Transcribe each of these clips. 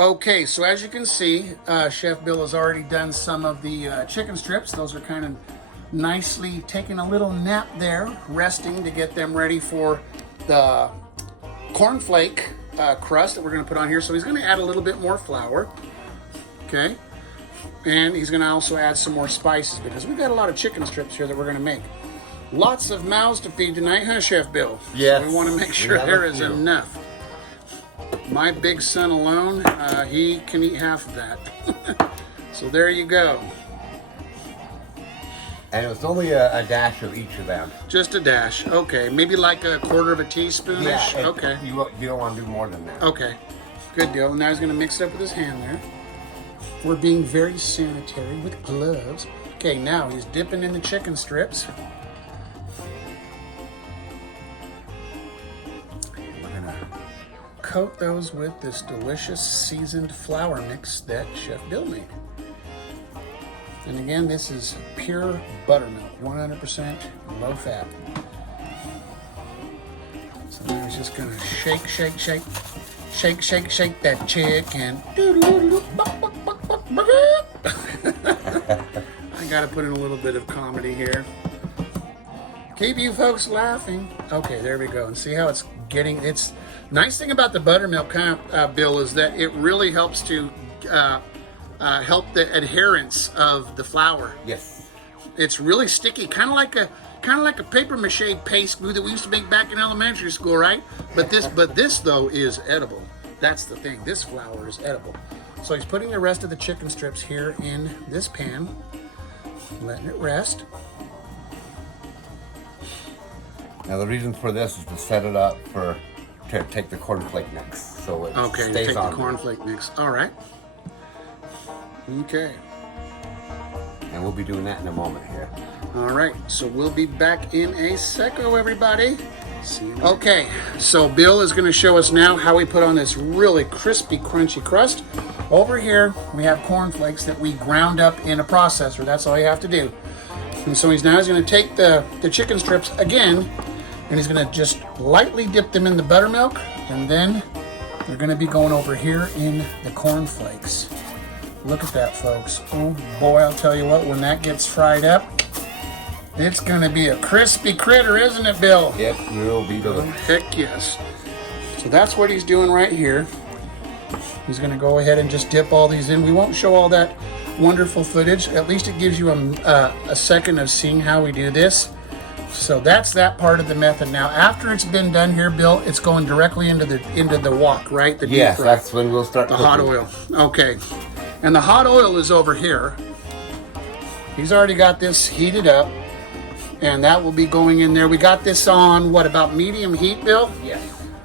Okay, so as you can see, Chef Bill has already done some of the chicken strips. Those are kind of nicely taking a little nap there, resting to get them ready for the cornflake crust that we're going to put on here. So he's going to add a little bit more flour, okay? And he's going to also add some more spices because we've got a lot of chicken strips here that we're going to make. Lots of mouths to feed tonight, huh, Chef Bill? Yes. So we want to make sure there is enough. My big son alone, he can eat half of that. So there you go. And it was only a dash of each of them. Just a dash. Okay. Maybe like a quarter of a teaspoon-ish? Yeah, okay. You don't want to do more than that. Okay. Good deal. Now he's going to mix it up with his hand there. We're being very sanitary with gloves. Okay, now he's dipping in the chicken strips. Coat those with this delicious seasoned flour mix that Chef Bill made. And again, this is pure buttermilk, 100% low fat. So now he's just gonna shake, shake, shake, shake, shake, shake that chicken. I gotta put in a little bit of comedy here. Keep you folks laughing. Okay, there we go. And see how it's getting, it's nice thing about the buttermilk Bill is that it really helps to help the adherence of the flour. Yes. It's really sticky, kind of like a paper mache paste glue that we used to make back in elementary school, right? But this though is edible. That's the thing. This flour is edible. So he's putting the rest of the chicken strips here in this pan, letting it rest. Now the reason for this is to set it up to take the cornflake mix, so it Okay, stays take on the cornflake mix. All right. Okay. And we'll be doing that in a moment here. All right. So we'll be back in a secco, everybody. See you later. Okay. So Bill is going to show us now how we put on this really crispy, crunchy crust. Over here, we have cornflakes that we ground up in a processor. That's all you have to do. And so he's going to take the chicken strips again, and he's going to just lightly dip them in the buttermilk, and then they're going to be going over here in the cornflakes. Look at that, folks. Oh boy, I'll tell you what, when that gets fried up, it's going to be a crispy critter, isn't it, Bill? It will be delicious. Heck yes. So that's what he's doing right here. He's going to go ahead and just dip all these in. We won't show all that wonderful footage. At least it gives you a second of seeing how we do this. So that's that part of the method. Now, after it's been done here, Bill, it's going directly into the wok, right? The deep Yes, fry. that's when we'll start the cooking. hot oil. Okay, and the hot oil is over here. He's already got this heated up, and that will be going in there. We got this on what, about medium heat, Bill? Yes.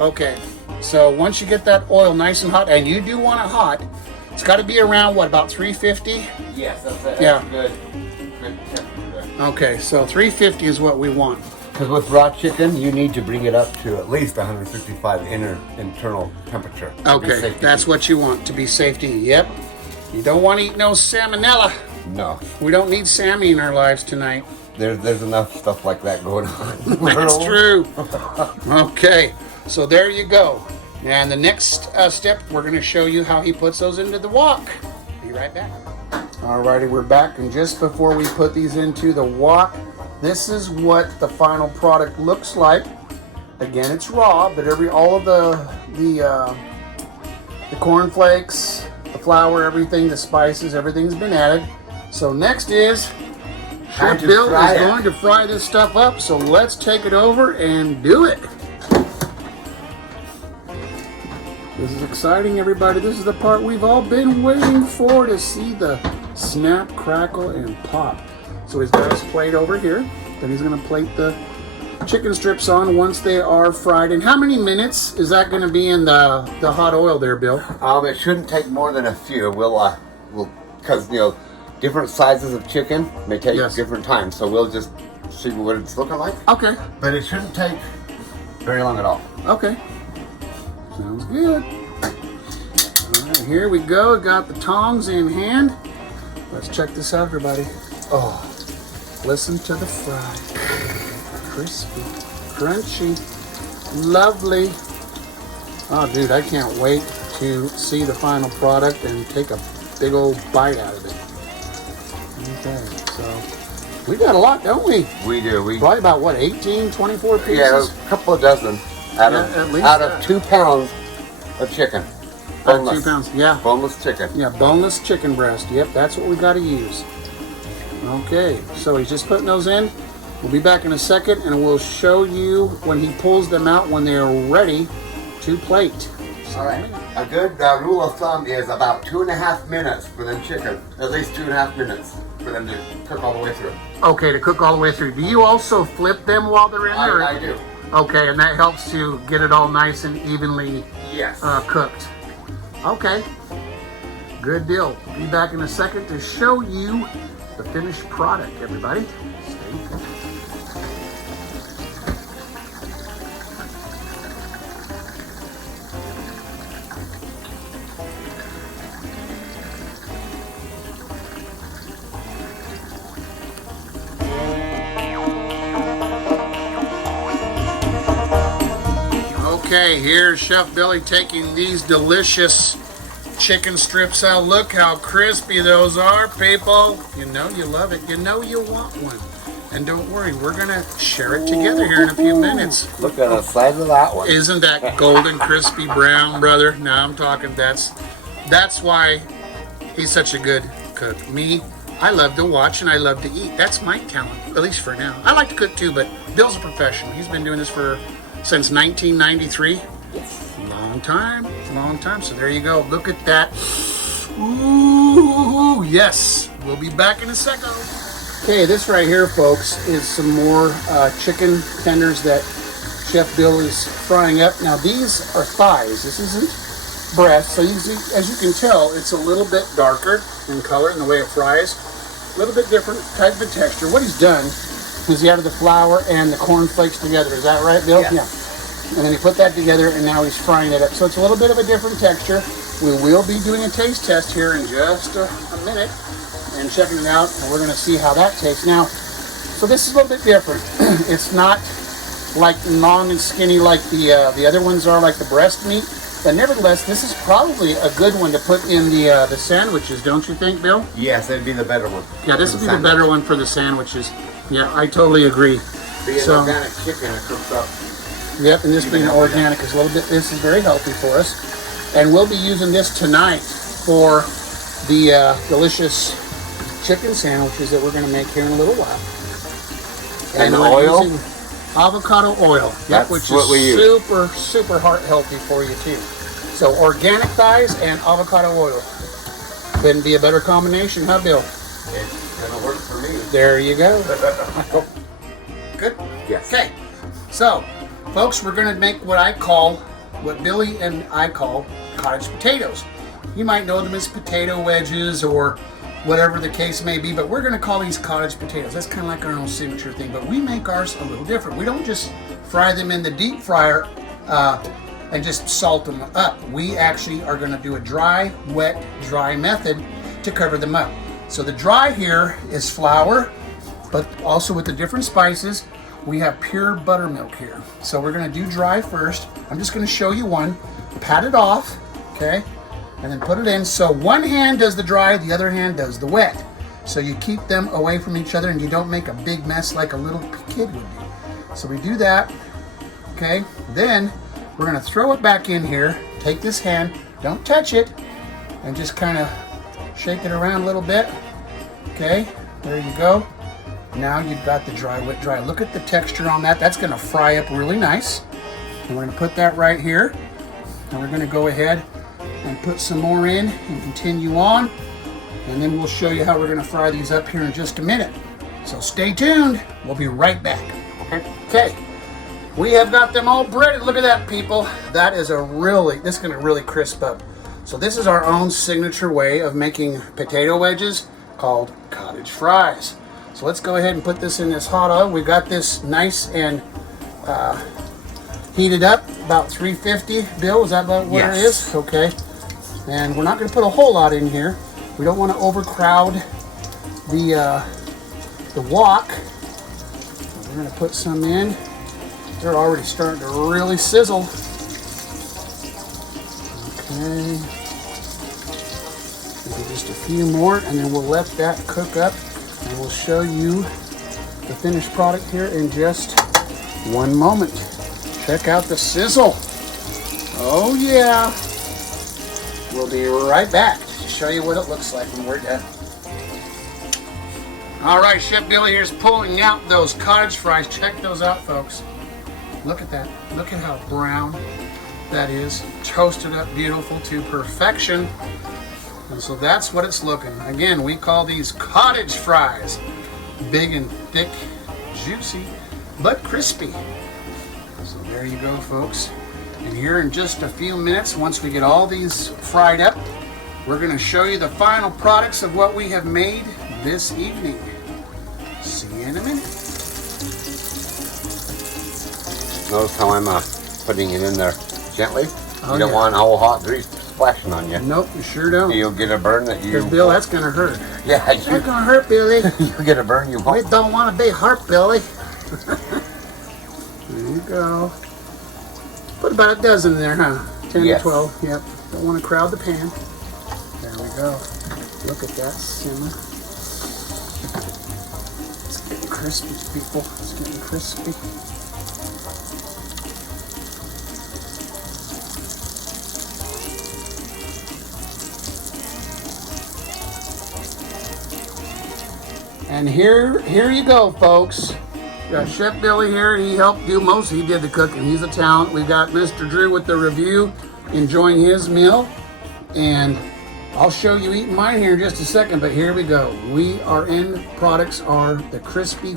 Okay. So once you get that oil nice and hot, and you do want it hot, it's got to be around what, about 350? Yes, that's Yeah. good. Good temperature. Okay, so 350 is what we want. Because with raw chicken, you need to bring it up to at least 165 internal temperature. Okay, that's what you want to be safe to eat. Yep. You don't want to eat no salmonella. No. We don't need Sammy in our lives tonight. There's enough stuff like that going on. That's true. Okay, so there you go. And the next step, we're going to show you how he puts those into the wok. Be right back. Alrighty, we're back, and just before we put these into the wok, this is what the final product looks like. Again, it's raw, but all of the cornflakes, the flour, everything, the spices, everything's been added. So next is Chef Bill is going to fry this stuff up. So let's take it over and do it. This is exciting, everybody. This is the part we've all been waiting for, to see the snap, crackle, and pop. So he's got his plate over here. Then he's going to plate the chicken strips on once they are fried. And how many minutes is that going to be in the hot oil there, Bill? It shouldn't take more than a few. We'll because different sizes of chicken may take different times. So we'll just see what it's looking like. Okay. But it shouldn't take very long at all. Okay. Sounds good. All right, here we go. Got the tongs in hand. Let's check this out, everybody. Oh, listen to the fry. Crispy, crunchy, lovely. Oh, dude, I can't wait to see the final product and take a big old bite out of it. Okay, so we got a lot, don't we? We do. We probably about what, 18, 24 pieces? Yeah, a couple of dozen out of 2 pounds of chicken. Boneless. 2 pounds, yeah. Boneless chicken. Yeah, boneless chicken breast. Yep, that's what we got to use. Okay, so he's just putting those in. We'll be back in a second, and we'll show you when he pulls them out when they're ready to plate. All right. A good rule of thumb is about 2.5 minutes for them chicken. At least 2.5 minutes for them to cook all the way through. Okay, to cook all the way through. Do you also flip them while they're in there? I do. Okay, and that helps to get it all nice and evenly cooked. Okay, good deal. Be back in a second to show you the finished product, everybody. Stay tuned. Okay, here's Chef Billy taking these delicious chicken strips out. Look how crispy those are, people. You know you love it. You know you want one. And don't worry, we're gonna share it together here in a few minutes. Look at the size of that one. Isn't that golden crispy brown, brother? Now I'm talking, that's why he's such a good cook. Me, I love to watch and I love to eat. That's my talent, at least for now. I like to cook too, but Bill's a professional. He's been doing this since 1993. Long time. So there you go. Look at that. Ooh, yes. We'll be back in a second. Okay, this right here, folks, is some more chicken tenders that Chef Bill is frying up. Now, these are thighs. This isn't breast. So you see, as you can tell, it's a little bit darker in color in the way it fries. A little bit different type of texture. What he's done is he added the flour and the corn flakes together. Is that right, Bill? Yeah. And then he put that together, and now he's frying it up. So it's a little bit of a different texture. We will be doing a taste test here in just a minute and checking it out, and we're going to see how that tastes. Now, so this is a little bit different. It's not like long and skinny like the other ones are, like the breast meat. But nevertheless, this is probably a good one to put in the sandwiches, don't you think, Bill? Yes, that'd be the better one. Yeah, this would be the better one for the sandwiches. Yeah, I totally agree. Being organic chicken, it cooks up. Yep, and this being organic is a little bit, this is very healthy for us. And we'll be using this tonight for the delicious chicken sandwiches that we're going to make here in a little while. And the oil? Avocado oil, yep, which is super heart healthy for you too. So organic thighs and avocado oil. Couldn't be a better combination, huh, Bill? It's going to work for me. There you go. Good? Yes. Okay, so folks, we're going to make what Billy and I call cottage potatoes. You might know them as potato wedges or whatever the case may be, but we're going to call these cottage potatoes. That's kind of like our own signature thing, but we make ours a little different. We don't just fry them in the deep fryer and just salt them up. We actually are going to do a dry, wet, dry method to cover them up. So the dry here is flour, but also with the different spices. We have pure buttermilk here. So we're gonna do dry first. I'm just gonna show you one. Pat it off, okay? And then put it in. So one hand does the dry, the other hand does the wet. So you keep them away from each other and you don't make a big mess like a little kid would do. So we do that, okay? Then we're gonna throw it back in here. Take this hand, don't touch it, and just kind of shake it around a little bit. Okay, there you go. Now you've got the dry, wet, dry. Look at the texture on that. That's gonna fry up really nice. And we're gonna put that right here. And we're gonna go ahead and put some more in and continue on. And then we'll show you how we're gonna fry these up here in just a minute. So stay tuned, we'll be right back. Okay, we have got them all breaded. Look at that, people. That is this is gonna really crisp up. So this is our own signature way of making potato wedges called cottage fries. So let's go ahead and put this in this hot oil. We've got this nice and heated up, about 350. Bill, is that about what it is? Okay. And we're not going to put a whole lot in here. We don't want to overcrowd the wok. We're going to put some in. They're already starting to really sizzle. Okay. Maybe just a few more, and then we'll let that cook up, and we'll show you the finished product here in just one moment. Check out the sizzle. Oh yeah. We'll be right back to show you what it looks like when we're done. All right, Chef Billy here's pulling out those cottage fries. Check those out, folks. Look at that. Look at how brown that is. Toasted up beautiful to perfection. And so that's what it's looking. Again, we call these cottage fries. Big and thick, juicy, but crispy. So there you go, folks. And here in just a few minutes, once we get all these fried up, we're going to show you the final products of what we have made this evening. See you in a minute. Notice how I'm putting it in there gently. Oh, you don't want all hot grease splashing on you. Nope, you sure don't. You'll get a burn that you... Because, Bill, that's going to hurt. Yeah, That's going to hurt, Billy. you'll get a burn you won't. We don't want to be hurt, Billy. There you go. Put about a dozen in there, huh? 10 Yes. to 12. Yep. Don't want to crowd the pan. There we go. Look at that simmer. It's getting crispy, people. It's getting crispy. And here you go, folks. Got Chef Billy here. He helped do most. He did the cooking. He's a talent. We got Mr. Drew with the review, enjoying his meal. And I'll show you eating mine here in just a second, but here we go. Our end products are the crispy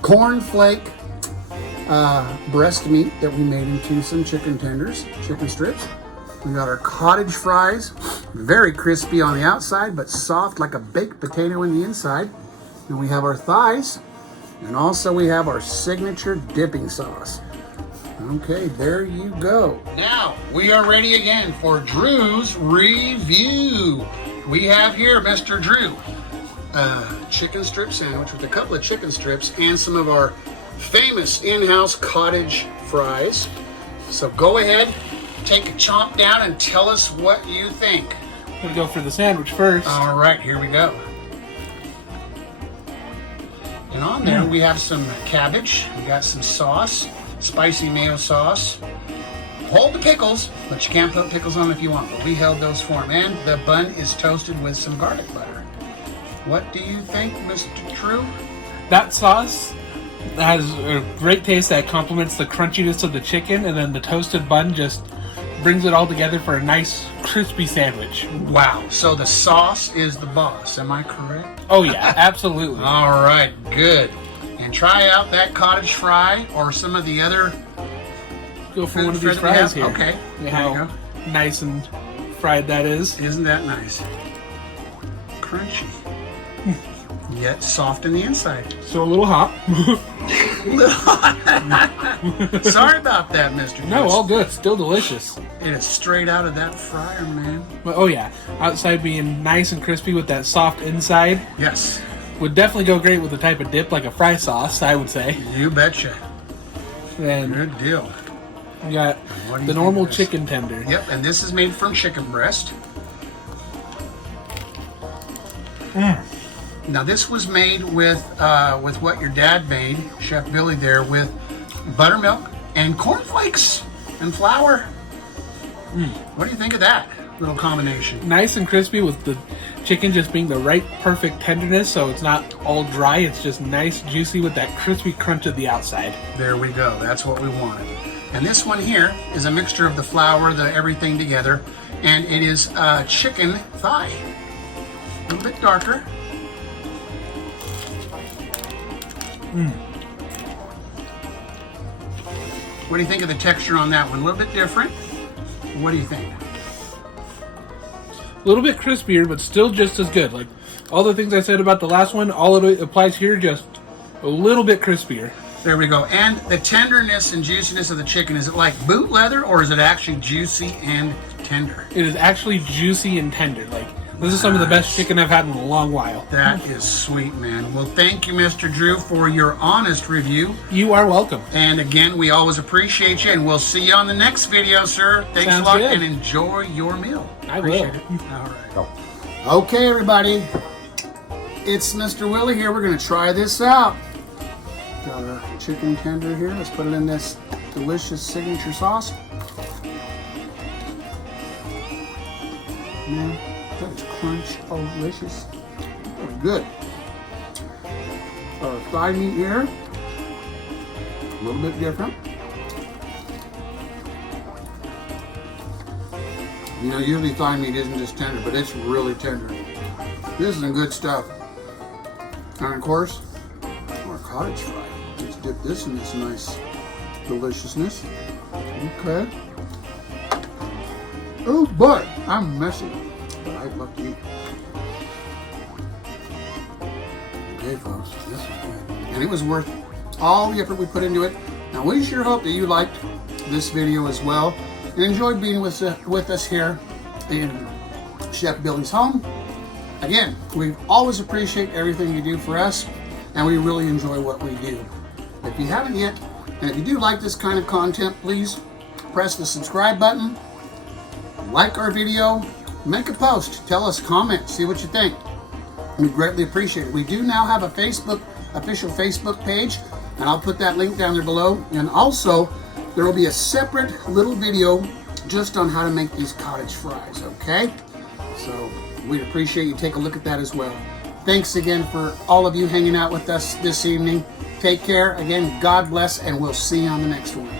cornflake breast meat that we made into some chicken tenders, chicken strips. We got our cottage fries, very crispy on the outside, but soft like a baked potato in the inside. And we have our thighs, and also we have our signature dipping sauce. Okay, there you go. Now, we are ready again for Drew's review. We have here Mr. Drew, chicken strip sandwich with a couple of chicken strips and some of our famous in-house cottage fries. So go ahead, take a chomp down and tell us what you think. I'm gonna go for the sandwich first. All right, here we go. And on there we have some cabbage, we got some sauce, spicy mayo sauce. Hold the pickles, but you can't put pickles on if you want, but we held those for him. And the bun is toasted with some garlic butter. What do you think, Mr. Drew? That sauce has a great taste that complements the crunchiness of the chicken, and then the toasted bun just brings it all together for a nice crispy sandwich. Wow, so the sauce is the boss, am I correct? Oh yeah, absolutely. All right, good. And try out that cottage fry or some of the other. Go for one of these that we have. fries here. Okay, Yeah, there how you go. nice and fried that is. Isn't that nice? Crunchy. Yet soft in the inside. So a little hot. Sorry about that, Mr. No, Goose. all good. Still delicious. It is straight out of that fryer, man. But oh yeah, outside being nice and crispy with that soft inside Yes, would definitely go great with a type of dip like a fry sauce, I would say. you betcha. And Good deal. we got What do you the think normal of this? chicken tender. Yep, and this is made from chicken breast. Now this was made with what your dad made, Chef Billy there, with buttermilk and cornflakes and flour. What do you think of that little combination? Nice and crispy with the chicken just being the right perfect tenderness, so it's not all dry. It's just nice, juicy with that crispy crunch at the outside. There we go. That's what we wanted. And this one here is a mixture of the flour, the everything together, and it is chicken thigh. A little bit darker. What do you think of the texture on that one? A little bit different. What do you think? A little bit crispier, but still just as good. Like all the things I said about the last one, all of it applies here, just a little bit crispier. There we go. And the tenderness and juiciness of the chicken, is it like boot leather or is it actually juicy and tender? It is actually juicy and tender. Like This is some of the best chicken I've had in a long while. That is sweet, man. Well, thank you, Mr. Drew, for your honest review. You are welcome. And again, we always appreciate you, and we'll see you on the next video, sir. Thanks Sounds a lot, good. and enjoy your meal. I appreciate will. it. All right. Okay, everybody. It's Mr. Willie here. We're going to try this out. Got our chicken tender here. Let's put it in this delicious signature sauce. Man, that is crunch, delicious. Very good. Our thigh meat here, a little bit different. You know, usually thigh meat isn't just tender, but it's really tender. This is some good stuff. And of course, our cottage fry. Let's dip this in this nice deliciousness. Okay. Oh boy, I'm messy, but I love to eat. Okay, folks, this is good. And it was worth all the effort we put into it. Now, we sure hope that you liked this video as well and enjoyed being with us here in Chef Billy's home. Again, we always appreciate everything you do for us, and we really enjoy what we do. If you haven't yet, and if you do like this kind of content, please press the subscribe button, like our video, make a post, tell us, comment, see what you think. We greatly appreciate it. We do now have a official Facebook page, and I'll put that link down there below. And also, there will be a separate little video just on how to make these cottage fries, okay? So we'd appreciate you take a look at that as well. Thanks again for all of you hanging out with us this evening. Take care. Again, God bless, and we'll see you on the next one.